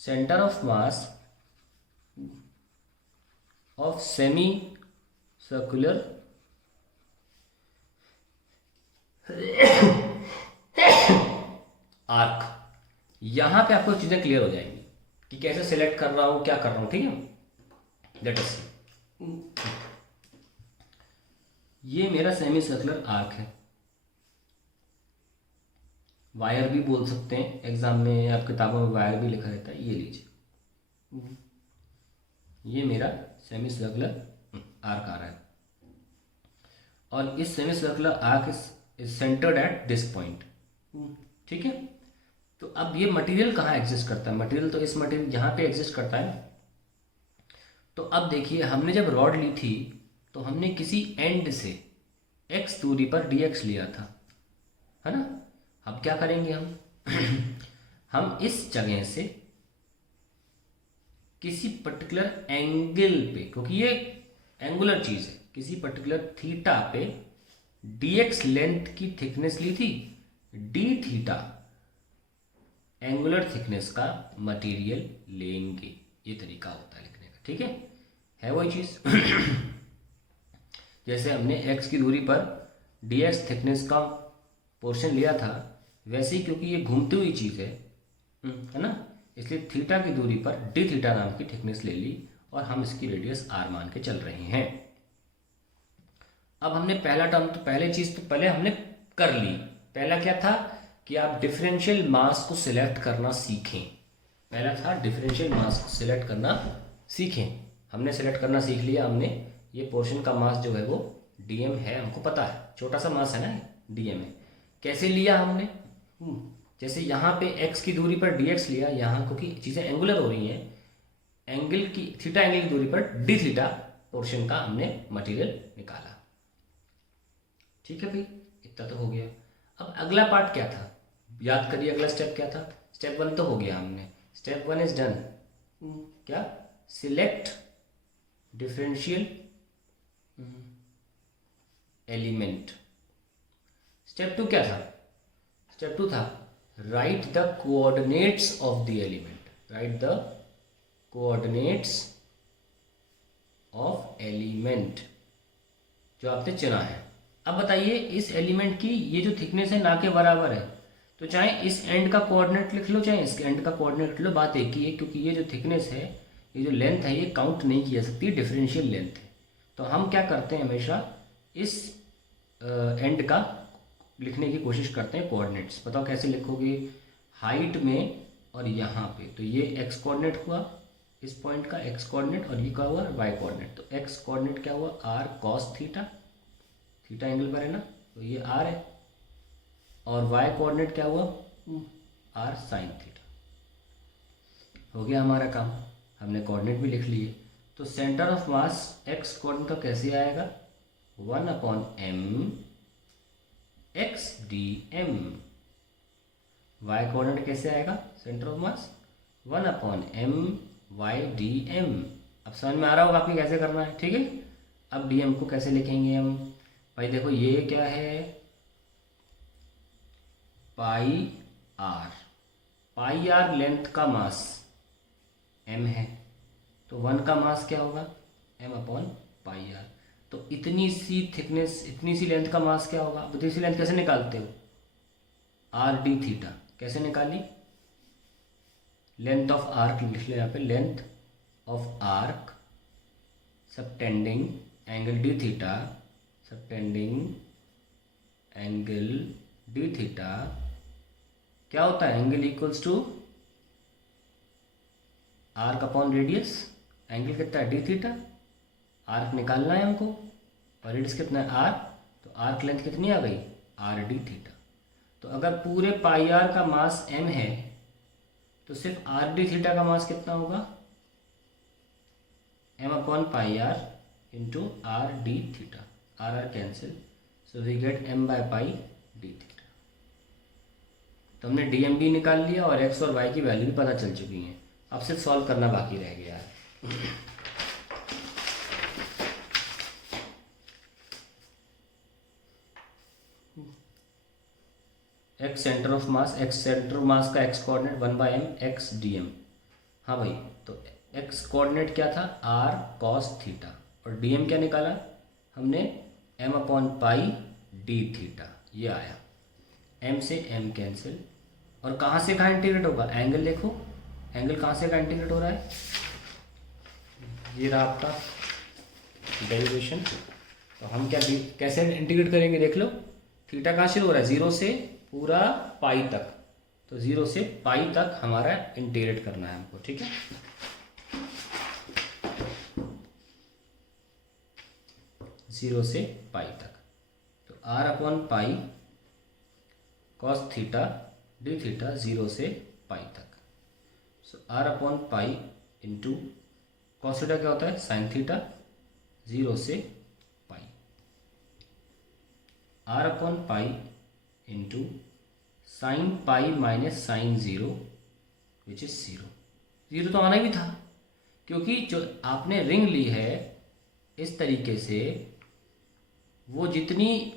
Centre of mass of semi circular arc. यहां पे आपको चीजें क्लियर हो जाएंगी कि कैसे सिलेक्ट कर रहा हूं, क्या कर रहा हूं। ठीक है, लेट अस सी। ये मेरा सेमी सर्कुलर आर्क है, वायर भी बोल सकते हैं, एग्जाम में या किताबों में वायर भी लिखा रहता है। ये लीजिए, ये मेरा सेमी सर्कुलर आर्क आ रहा है और इस semi circular arc is centred at this point. ठीक है, तो अब ये मटेरियल कहाँ एग्जिस्ट करता है? मटेरियल तो इस मटेरियल यहाँ पे एग्जिस्ट करता है। तो अब देखिए, हमने जब रॉड ली थी तो हमने किसी एंड से x दूरी पर dx लिया था, है ना। अब क्या करेंगे हम हम इस जगह से किसी पर्टिकुलर एंगल पे, क्योंकि ये एंगुलर चीज है, किसी पर्टिकुलर थीटा पे dx लेंथ की थिकनेस ली थी, d थीटा एंगुलर थिकनेस का मटेरियल लेंगे। ये तरीका होता है लिखने का। ठीक है वही चीज जैसे हमने x की दूरी पर dx थिकनेस का पोर्शन लिया था, वैसे ही क्योंकि ये घूमती हुई चीज है ना, इसलिए थीटा की दूरी पर डी थीटा नाम की थिकनेस ले ली और हम इसकी रेडियस r मान के चल रहे हैं। अब हमने पहला टर्म, तो पहले चीज तो पहले हमने कर ली। पहला क्या था कि आप डिफरेंशियल मास को सिलेक्ट करना सीखें। पहला था डिफरेंशियल मास को सिलेक्ट करना सीखें। हमने सिलेक्ट करना सीख लिया। हमने ये पोर्शन का मास जो है वो dm है, हमको पता है, छोटा सा मास है ना, dm है। कैसे लिया हमने? जैसे यहाँ पे x की दूरी पर dx लिया, यहाँ क्योंकि चीज़ें एंगुलर हो रही हैं, एंगल की थीटा एंगल की दूरी पर d थीटा पोर्शन का हमने मटेरियल निकाला। ठीक है भाई, इतना तो हो गया। अब अगला पार्ट क्या था, याद करिए, अगला स्टेप क्या था? स्टेप 1 तो हो गया हमने, स्टेप 1 इज डन। क्या? Select differential element. स्टेप 2 क्या था? स्टेप 2 था right the coordinates of the element. Right the coordinates of element जो आपने चुना है। अब बताइए, इस एलिमेंट की ये जो थिकनेस है ना के बराबर है, तो चाहे इस एंड का कोऑर्डिनेट लिख लो चाहे इसके एंड का कोऑर्डिनेट लिख लो, बात एक ही है, क्योंकि ये जो थिकनेस है, ये जो लेंथ है, ये काउंट नहीं की जा सकती, डिफरेंशियल लेंथ है। तो हम क्या करते हैं, हमेशा इस एंड का लिखने की कोशिश करते हैं कोऑर्डिनेट्स। बताओ कैसे लिखोगे? हाइट में और यहाँ पे, तो ये एक्स कोऑर्डिनेट हुआ इस पॉइंट का, एक्स कोऑर्डिनेट, और ये क्या हुआ? Y coordinate. तो एक्स कोऑर्डिनेट क्या हुआ? R cos theta, theta angle पर है ना, तो ये आर है। और वाई कोऑर्डिनेट क्या हुआ? R sine theta. हो गया हमारा काम, हमने कोऑर्डिनेट भी लिख लिए। तो centre of mass X coordinate का कैसे आएगा? 1/m X D M. Y coordinate कैसे आएगा centre of mass? 1/m Y D M. अब समझ में आ रहा होगा आपको कैसे करना है। ठीक है, अब डी एम को कैसे लिखेंगे हम? भाई देखो, ये क्या है? पाई आर। पाई आर लेंथ का मास m है, तो 1 का मास क्या होगा? m/पाई आर। तो इतनी सी थिकनेस, इतनी सी लेंथ का मास क्या होगा? अब इतनी सी लेंथ कैसे निकालते हो? R D theta. कैसे निकाली? लेंथ ऑफ आर्क लिख लो यहाँ पे, length of arc subtending angle D theta, subtending angle D theta क्या होता है? Angle equals to arc upon radius. Angle कितना है? D theta. आर्क निकालना है हमको और रेडियस कितना है? आर। तो आर्क लेंथ कितनी आ गई? R D theta. तो अगर पूरे पाई आर का मास m है, तो सिर्फ आर डी थीटा का मास कितना होगा? m/पाई r into r D theta. R r cancel, so we get m/पाई डी थीटा। तो हमने डी एम भी निकाल लिया और x और y की वैल्यू भी पता चल चुकी हैं। अब सिर्फ सॉल्व करना बाकी रह गया है। x centre of mass, x centre of मास का x coordinate 1/m x dm। हाँ भाई, तो एक्स कोऑर्डिनेट क्या था, आर कॉस थीटा, और डी एम क्या निकाला हमने, M upon pi D theta, ये आया। एम से एम कैंसिल, और कहाँ से कहाँ इंटीग्रेट होगा, एंगल देखो, एंगल कहाँ से कहाँ इंटीग्रेट हो रहा है, ये रहा आपका डेरिवेशन। तो हम क्या कैसे इंटीग्रेट करेंगे, देख लो, थीटा कहाँ से हो रहा है, 0 से पूरा पाई तक, तो 0 से पाई तक हमारा इंटीग्रेट करना है हमको, ठीक है। 0 से पाई तक, तो r upon pi cos theta d theta 0 से पाई तक। So are upon pi into cos theta क्या होता है, साइन थीटा, 0 से pi, r upon pi into sine pi minus sine 0 which is 0। 0 तो आना ही था, क्योंकि जो आपने रिंग ली है इस तरीके से, वो जितनी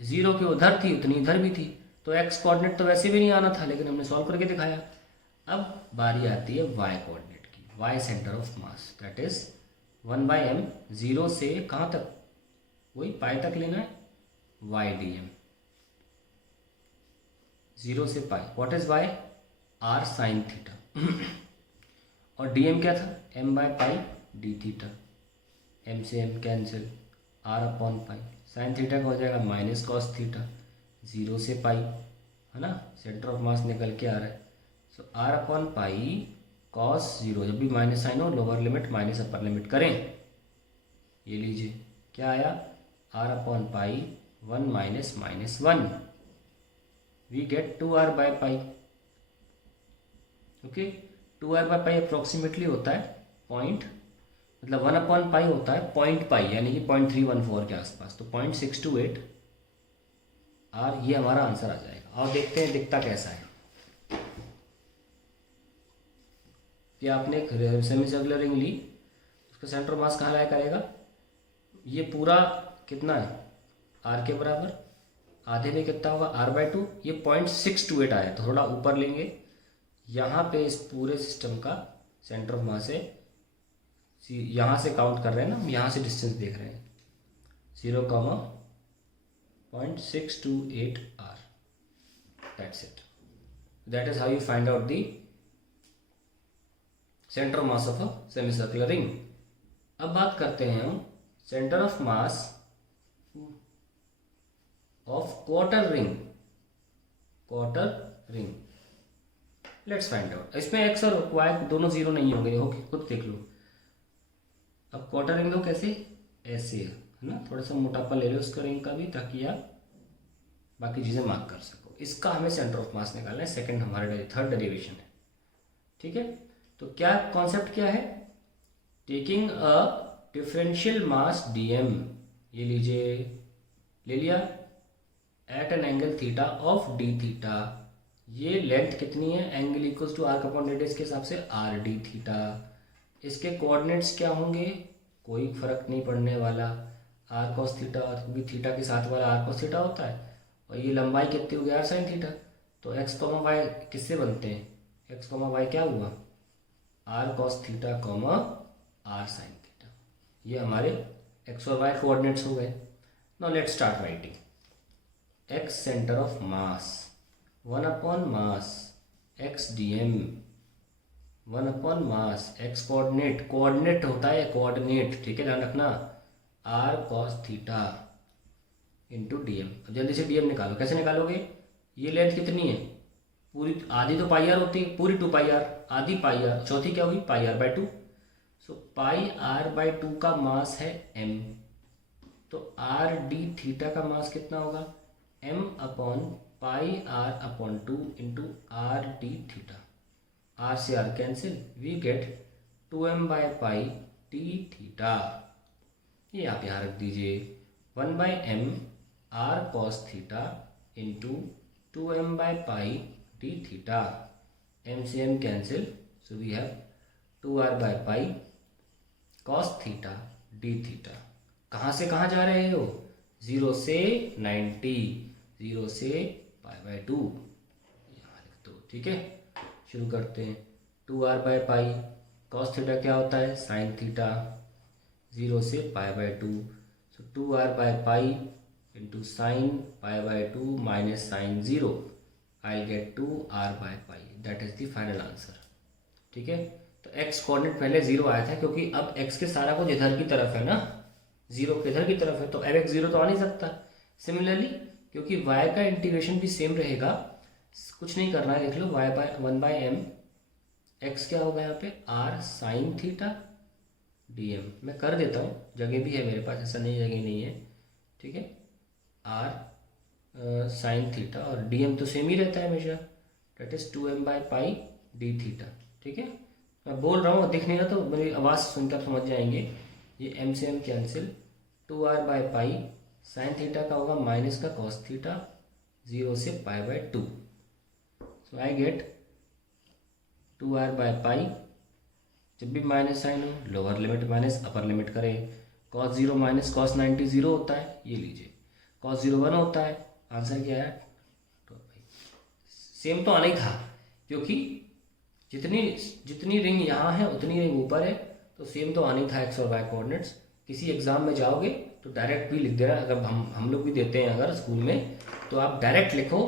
0 के उधर थी उतनी इधर भी थी, तो एक्स कोऑर्डिनेट तो वैसे भी नहीं आना था, लेकिन हमने सॉल्व करके दिखाया। अब बारी आती है वाई कोऑर्डिनेट की, Y centre of mass, that is 1/m, 0 से कहाँ तक, वही पाई तक लेना है, वाई डी एम, 0 से pi, what is y, r sine theta, और डी एम क्या था, m/पाई डी थीटा, एम से m cancel, r upon pi, sine theta का हो जाएगा माइनस कॉस थीटा, 0 से पाई, है ना, सेंटर ऑफ मास निकल के आ रहा है। So are upon pi cos 0, जब भी माइनस साइन हो lower limit minus upper limit करें, ये लीजिए क्या आया, R upon pi 1 minus minus 1, we get 2r by pi. Okay, 2r by pi approximately होता है पॉइंट, मतलब 1 अपॉन पाई होता है पॉइंट पाई, यानी कि 0.314 के आसपास, तो 0.628 आर, ये हमारा आंसर आ जाएगा। और देखते हैं दिखता कैसा है। कि आपने एक सेमी सर्कुलर रिंग ली, उसका सेंटर मास कहाँ लाया करेगा, ये पूरा कितना है, आर के बराबर, आधे में कितना होगा, r/2, ये 0.628 आया, तो थोड़ा ऊपर लेंगे, यहाँ पे इस पूरे सिस्टम का सेंटर ऑफ मास है, यहाँ से काउंट कर रहे हैं ना हम, यहाँ से डिस्टेंस देख रहे हैं, 0,628 r, that's it, that is how you find out the centre of mass of a semi circular ring. अब बात करते हैं हम centre of mass of quarter ring, quarter ring, let's find out. इसमें एक्स और वाई दोनों 0 नहीं होंगे, ओके खुद देख लो। अब क्वार्टर रिंग दो कैसे, ऐसे है ना, थोड़ा सा मोटापा ले लो उसका रिंग का भी, ताकि आप बाकी चीज़ें मार्क कर सको। इसका हमें सेंटर ऑफ मास निकालना है, सेकंड हमारे थर्ड डेरिवेशन है, ठीक है। तो क्या कॉन्सेप्ट क्या है, taking a differential mass dm, ये लीजिए, ले लिया, at an angle theta of D theta, ये लेंथ कितनी है, angle equals to arc upon radius के हिसाब से आर डी थीटा। इसके कोऑर्डिनेट्स क्या होंगे, कोई फर्क नहीं पड़ने वाला, आर कॉस थीटा, क्योंकि थीटा के साथ वाला आर कॉस थीटा होता है, और ये लंबाई कितनी हो गई, आर साइन थीटा। तो एक्स कॉमा वाई किससे बनते हैं, एक्स कॉमा वाई क्या हुआ, R cos theta comma R sine theta, ये हमारे एक्स और वाई कोऑर्डिनेट्स हो गए। Now let's start writing, X centre of mass 1 upon mass X D M, 1 upon mass X coordinate, coordinate होता है coordinate, ठीक है, ध्यान रखना, R cos theta into D M. अब जल्दी से डी एम निकालो, कैसे निकालोगे, ये लेंथ कितनी है, पूरी आधी तो पाई आर होती है, पूरी 2 पाई आर, आधी पाई आर, चौथी क्या होगी पाई r/2। सो पाई r/2 का मास है m, तो आर डी थीटा का मास कितना होगा, m upon pi r/2 into r D theta, r से r कैंसिल, वी गेट 2m/पाई डी थीटा। ये आप यहाँ रख दीजिए, 1/m r cos theta into 2m/पाई डी थीटा, m से m cancel, so we have 2r/पाई cos थीटा डी थीटा। कहाँ से कहाँ जा रहे हो, 0 से 90, 0 से π/2, यहाँ लिख दो, ठीक है। शुरू करते हैं, 2r/पाई कॉस थीटा क्या होता है, साइन थीटा, 0 से π/2, सो 2r/π into sine π/2 minus sine 0, I get 2r/π, that is the final answer. ठीक है, तो x कोऑर्डिनेट पहले 0 आया था क्योंकि अब x के सारा कुछ इधर की तरफ है ना, 0 किधर की तरफ है, तो अब x 0 तो आ नहीं सकता। सिमिलरली क्योंकि y का इंटीग्रेशन भी सेम रहेगा, कुछ नहीं करना है, देख लो y/1/m, x क्या होगा यहाँ पे, r साइन थीटा dm, मैं कर देता हूँ, जगह भी है मेरे पास, ऐसा नहीं जगह नहीं है। ठीक है, r साइन थीटा और dm तो सेम ही रहता है हमेशा, date is 2m/π d theta. ठीक है, मैं बोल रहा हूँ, दिख नहीं रहा तो मेरी आवाज़ सुनकर समझ जाएंगे। ये m से m cancel, 2r/π sign theta का होगा माइनस का कॉस थीटा, 0 से π/2, सो आई गेट 2r/π, जब भी माइनस साइन हो lower limit minus upper limit करें, cos 0 माइनस cos 90 0 होता है, ये लीजिए, cos 0 1 होता है, आंसर क्या है 2r/π। सेम तो आना ही था क्योंकि जितनी रिंग यहाँ है उतनी रिंग ऊपर है, तो सेम तो आना ही था x और y कोऑर्डिनेट्स। किसी एग्जाम में जाओगे तो डायरेक्ट भी लिख देना, अगर हम लोग भी देते हैं अगर स्कूल में, तो आप डायरेक्ट लिखो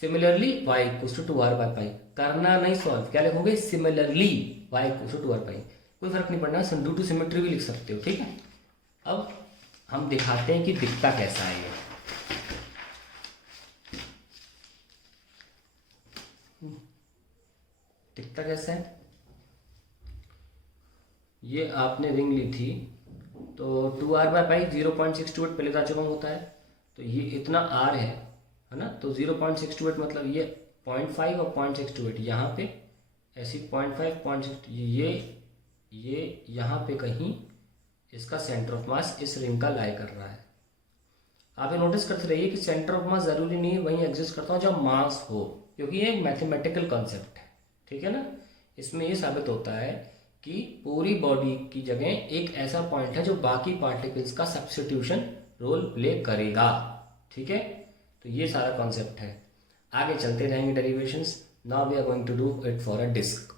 similarly y equals to 2r/π, करना नहीं सॉल्व, क्या लिखोगे, similarly y equals to 2r/π, कोई फर्क नहीं पड़ना, ड्यू टू सिमेट्री भी लिख सकते हो। ठीक है, अब हम दिखाते हैं कि दिखता कैसा है ये। दिखता कैसा है, ये आपने रिंग ली थी तो 2r/π 0.628 पहले आ चुका होता है, तो ये इतना r है ना, तो 0.628 मतलब ये 0.5 और 0.628 यहाँ पे ऐसी 0.5 0.6, ये यहाँ पे कहीं इसका सेंटर ऑफ मास इस रिंग का लाई कर रहा है। आप ये नोटिस करते रहिए कि सेंटर ऑफ मास ज़रूरी नहीं है वहीं एग्जिस्ट करता हो जब मास हो, क्योंकि ये एक मैथमेटिकल कॉन्सेप्ट है। ठीक है ना, इसमें ये साबित होता है कि पूरी बॉडी की जगह एक ऐसा पॉइंट है जो बाकी पार्टिकल्स का सब्स्टिट्यूशन रोल प्ले करेगा। ठीक है, तो ये सारा कॉन्सेप्ट है, आगे चलते रहेंगे derivations. Now we are going to do it for a disc.